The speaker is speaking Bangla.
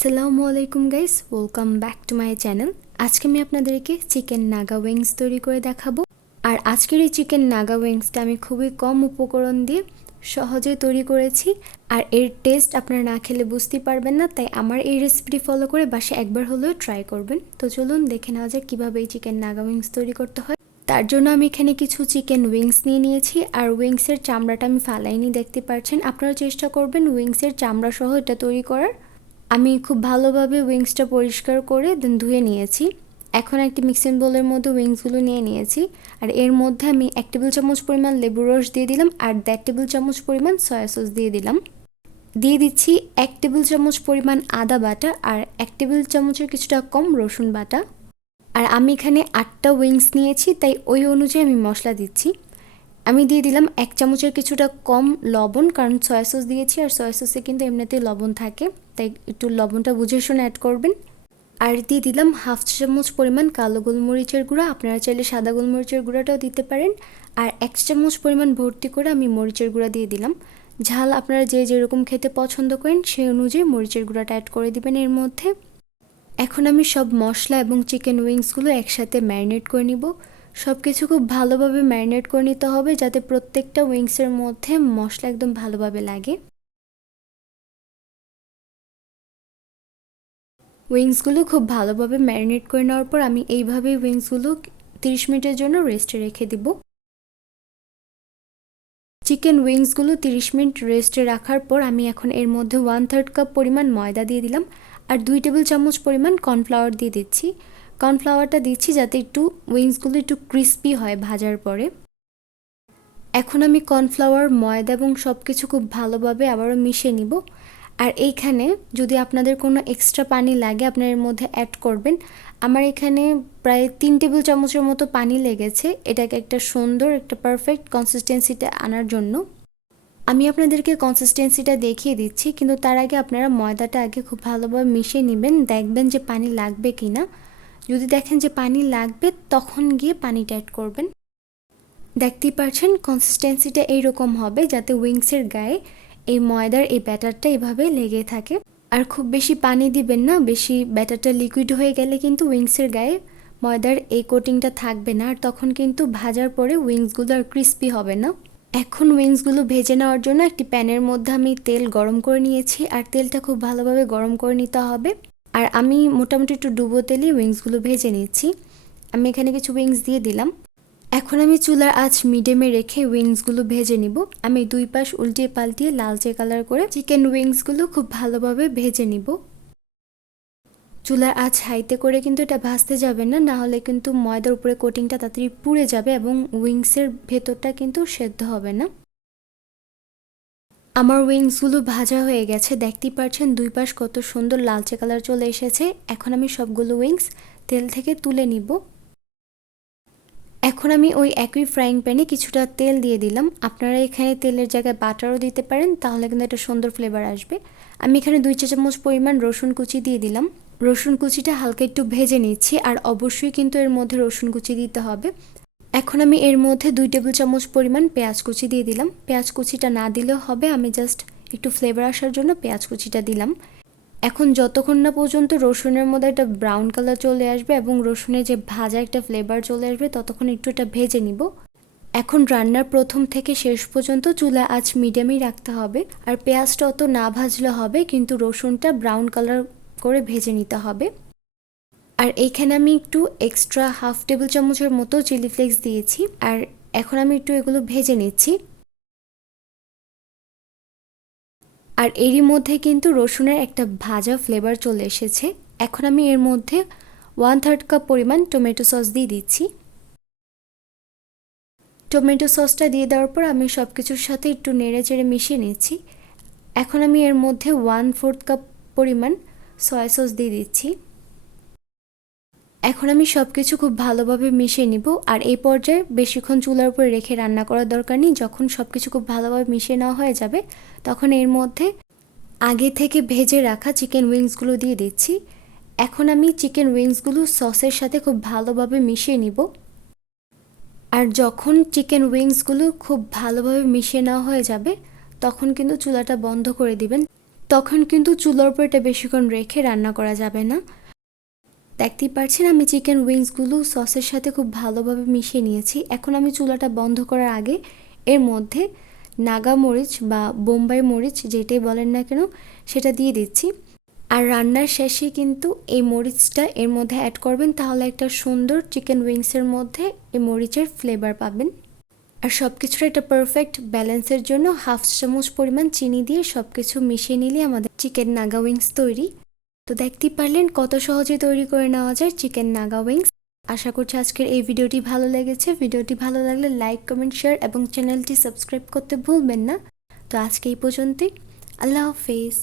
আসসালামু আলাইকুম guys, welcome back to my channel. আজকে আমি আপনাদেরকে চিকেন নাগা উইংস তৈরি করে দেখাবো। আর আজকের এই চিকেন নাগা উইংসটা আমি খুবই কম উপকরণ দিয়ে সহজে তৈরি করেছি। আর এর টেস্ট আপনারা না খেলে বুঝতেই পারবেন না, তাই আমার এই রেসিপিটি ফলো করে বাসায় একবার হলেও ট্রাই করবেন। তো চলুন দেখে নেওয়া যাক কীভাবে এই চিকেন নাগা উইংস তৈরি করতে হয়। তার জন্য আমি এখানে কিছু চিকেন উইংস নিয়ে নিয়েছি। আর উইংসের চামড়াটা আমি ফালাইনি, দেখতে পাচ্ছেন। আপনারা চেষ্টা করবেন উইংসের চামড়া সহ এটা তৈরি করার। আমি খুব ভালোভাবে উইংসটা পরিষ্কার করে দেন ধুয়ে নিয়েছি। এখন একটি মিক্সিং বোলের মধ্যে উইংসগুলো নিয়ে নিয়েছি। আর এর মধ্যে আমি 1 টেবিল চামচ পরিমাণ লেবুর রস দিয়ে দিলাম আর 1.5 টেবিল চামচ পরিমাণ সয়া সস দিয়ে দিলাম। দিয়ে দিচ্ছি 1 টেবিল চামচ পরিমাণ আদা বাটা আর 1 টেবিল চামচের কিছুটা কম রসুন বাটা। আর আমি এখানে 8টা উইংস নিয়েছি, তাই ওই অনুযায়ী আমি মশলা দিচ্ছি। আমি দিয়ে দিলাম 1 চামচের কিছুটা কম লবণ, কারণ সয়া সস দিয়েছি আর সয়া সসে কিন্তু এমনিতেই লবণ থাকে, তাই একটু লবণটা বুঝে শুনে অ্যাড করবেন। আর দিয়ে দিলাম 1/2 চামচ পরিমাণ কালো গোলমরিচের গুঁড়া। আপনারা চাইলে সাদা গোলমরিচের গুঁড়াটাও দিতে পারেন। আর 1 চামচ পরিমাণ ভর্তি করে আমি মরিচের গুঁড়া দিয়ে দিলাম। ঝাল আপনারা যে যেরকম খেতে পছন্দ করেন সেই অনুযায়ী মরিচের গুঁড়াটা অ্যাড করে দিবেন এর মধ্যে। এখন আমি সব মশলা এবং চিকেন উইংসগুলো একসাথে ম্যারিনেট করে নিব। সব কিছু খুব ভালোভাবে ম্যারিনেট করে নিতে হবে, যাতে প্রত্যেকটা উইংসের মধ্যে মশলা একদম ভালোভাবে লাগে। উইংসগুলো খুব ভালোভাবে ম্যারিনেট করে নেওয়ার পর আমি এইভাবে উইংসগুলো 30 মিনিটের জন্য রেস্টে রেখে দিব। চিকেন উইংসগুলো 30 মিনিট রেস্টে রাখার পর আমি এখন এর মধ্যে 1/3 কাপ পরিমাণ ময়দা দিয়ে দিলাম আর 2 টেবিল চামচ পরিমাণ কর্নফ্লাওয়ার দিয়ে দিচ্ছি। কর্নফ্লাওয়ারটা দিচ্ছি যাতে একটু উইংসগুলো একটু ক্রিস্পি হয় ভাজার পরে। এখন আমি কর্নফ্লাওয়ার, ময়দা এবং সব কিছু খুব ভালোভাবে আবারও মিশিয়ে নিব। আর এইখানে যদি আপনাদের কোনো এক্সট্রা পানি লাগে আপনার এর মধ্যে অ্যাড করবেন। আমার এখানে প্রায় 3 টেবিল চামচের মতো পানি লেগেছে এটাকে একটা সুন্দর একটা পারফেক্ট কনসিস্টেন্সিটা আনার জন্য। আমি আপনাদেরকে কনসিস্টেন্সিটা দেখিয়ে দিচ্ছি, কিন্তু তার আগে আপনারা ময়দাটা আগে খুব ভালোভাবে মিশিয়ে নেবেন, দেখবেন যে পানি লাগবে কি না। যদি দেখেন যে পানি লাগবে তখন গিয়ে পানিটা অ্যাড করবেন। দেখতেই পাচ্ছেন কনসিস্টেন্সিটা এইরকম হবে, যাতে উইংসের গায়ে এই ময়দার এই ব্যাটারটা এভাবে লেগে থাকে। আর খুব বেশি পানি দিবেন না, বেশি ব্যাটারটা লিকুইড হয়ে গেলে কিন্তু উইংসের গায়ে ময়দার এই কোটিংটা থাকবে না, আর তখন কিন্তু ভাজার পরে উইংসগুলো আর ক্রিস্পি হবে না। এখন উইংসগুলো ভেজে নেওয়ার জন্য একটি প্যানের মধ্যে আমি তেল গরম করে নিয়েছি আর তেলটা খুব ভালোভাবে গরম করে নিতে হবে। আর আমি মোটামুটি একটু ডুবো তেলে উইংসগুলো ভেজে নিচ্ছি। আমি এখানে কিছু উইংস দিয়ে দিলাম। এখন আমি চুলার আঁচ মিডিয়ামে রেখে উইংসগুলো ভেজে নিব। আমি 2 পাশ উল্টিয়ে পাল্টিয়ে লালচে কালার করে চিকেন উইংসগুলো খুব ভালোভাবে ভেজে নিব। চুলার আঁচ হাইতে করে কিন্তু এটা ভাজতে যাবে না, না হলে কিন্তু ময়দার উপরে কোটিংটা তাড়াতাড়ি পুড়ে যাবে এবং উইংসের ভেতরটা কিন্তু সেদ্ধ হবে না। আমার উইংসগুলো ভাজা হয়ে গেছে, দেখতেই পাচ্ছেন 2 পাশ কত সুন্দর লালচে কালার চলে এসেছে। এখন আমি সবগুলো উইংস তেল থেকে তুলে নিব। এখন আমি ওই একই ফ্রাইং প্যানে কিছুটা তেল দিয়ে দিলাম। আপনারা এখানে তেলের জায়গায় বাটারও দিতে পারেন, তাহলে কিন্তু একটা সুন্দর ফ্লেভার আসবে। আমি এখানে 2 চা চামচ পরিমাণ রসুন কুচি দিয়ে দিলাম। রসুন কুচিটা হালকা একটু ভেজে নিচ্ছি, আর অবশ্যই কিন্তু এর মধ্যে রসুন কুচি দিতে হবে। এখন আমি এর মধ্যে 2 টেবিল চামচ পরিমাণ পেঁয়াজ কুচি দিয়ে দিলাম। পেঁয়াজ কুচিটা না দিলেও হবে, আমি জাস্ট একটু ফ্লেভার আসার জন্য পেঁয়াজ কুচিটা দিলাম। এখন যতক্ষণ না পর্যন্ত রসুনের মধ্যে একটা ব্রাউন কালার চলে আসবে এবং রসুনের যে ভাজা একটা ফ্লেভার চলে আসবে ততক্ষণ একটু এটা ভেজে নিব। এখন রান্নার প্রথম থেকে শেষ পর্যন্ত চুলা আঁচ মিডিয়ামেই রাখতে হবে। আর পেঁয়াজটা অত না ভাজলে হবে, কিন্তু রসুনটা ব্রাউন কালার করে ভেজে নিতে হবে। আর এইখানে আমি একটু এক্সট্রা 1/2 টেবিল চামচের মতো চিলি ফ্লেক্স দিয়েছি। আর এখন আমি একটু এগুলো ভেজে নিচ্ছি। আর এরই মধ্যে কিন্তু রসুনের একটা ভাজা ফ্লেভার চলে এসেছে। এখন আমি এর মধ্যে 1/3 কাপ পরিমাণ টমেটো সস দিয়ে দিচ্ছি। টমেটো সসটা দিয়ে দেওয়ার পর আমি সব কিছুর সাথে একটু নেড়ে চেড়ে মিশিয়ে নিচ্ছি। এখন আমি এর মধ্যে 1/4 কাপ পরিমাণ সয়া সস দিয়ে দিচ্ছি। এখন আমি সব কিছু খুব ভালোভাবে মিশিয়ে নিব। আর এই পর্যায়ে বেশিক্ষণ চুলার উপরে রেখে রান্না করার দরকার নেই। যখন সব কিছু খুব ভালোভাবে মিশিয়ে নেওয়া হয়ে যাবে তখন এর মধ্যে আগে থেকে ভেজে রাখা চিকেন উইংসগুলো দিয়ে দিচ্ছি। এখন আমি চিকেন উইংসগুলো সসের সাথে খুব ভালোভাবে মিশিয়ে নিব। আর যখন চিকেন উইংসগুলো খুব ভালোভাবে মিশিয়ে নেওয়া হয়ে যাবে তখন কিন্তু চুলাটা বন্ধ করে দিবেন। তখন কিন্তু চুলার উপর এটা বেশিক্ষণ রেখে রান্না করা যাবে না। দেখতেই পাচ্ছেন আমি চিকেন উইংসগুলো সসের সাথে খুব ভালোভাবে মিশিয়ে নিয়েছি। এখন আমি চুলাটা বন্ধ করার আগে এর মধ্যে নাগা মরিচ বা বোম্বাই মরিচ যেটাই বলেন না কেন সেটা দিয়ে দিচ্ছি। আর রান্নার শেষে কিন্তু এই মরিচটা এর মধ্যে অ্যাড করবেন, তাহলে একটা সুন্দর চিকেন উইংসের মধ্যে এই মরিচের ফ্লেভার পাবেন। আর সব কিছুর একটা পারফেক্ট ব্যালেন্সের জন্য 1/2 চামচ পরিমাণ চিনি দিয়ে সব কিছু মিশিয়ে নিলে আমাদের চিকেন নাগা উইংস তৈরি। তো দেখতেই পারলেন কত সহজে তৈরি করে নেওয়া যায় চিকেন নাগা উইংস। আশা করছি আজকের এই ভিডিওটি ভালো লেগেছে। ভিডিওটি ভালো লাগলে লাইক, কমেন্ট, শেয়ার এবং চ্যানেলটি সাবস্ক্রাইব করতে ভুলবেন না। তো আজকে এই পর্যন্তই। আল্লাহ হাফেজ।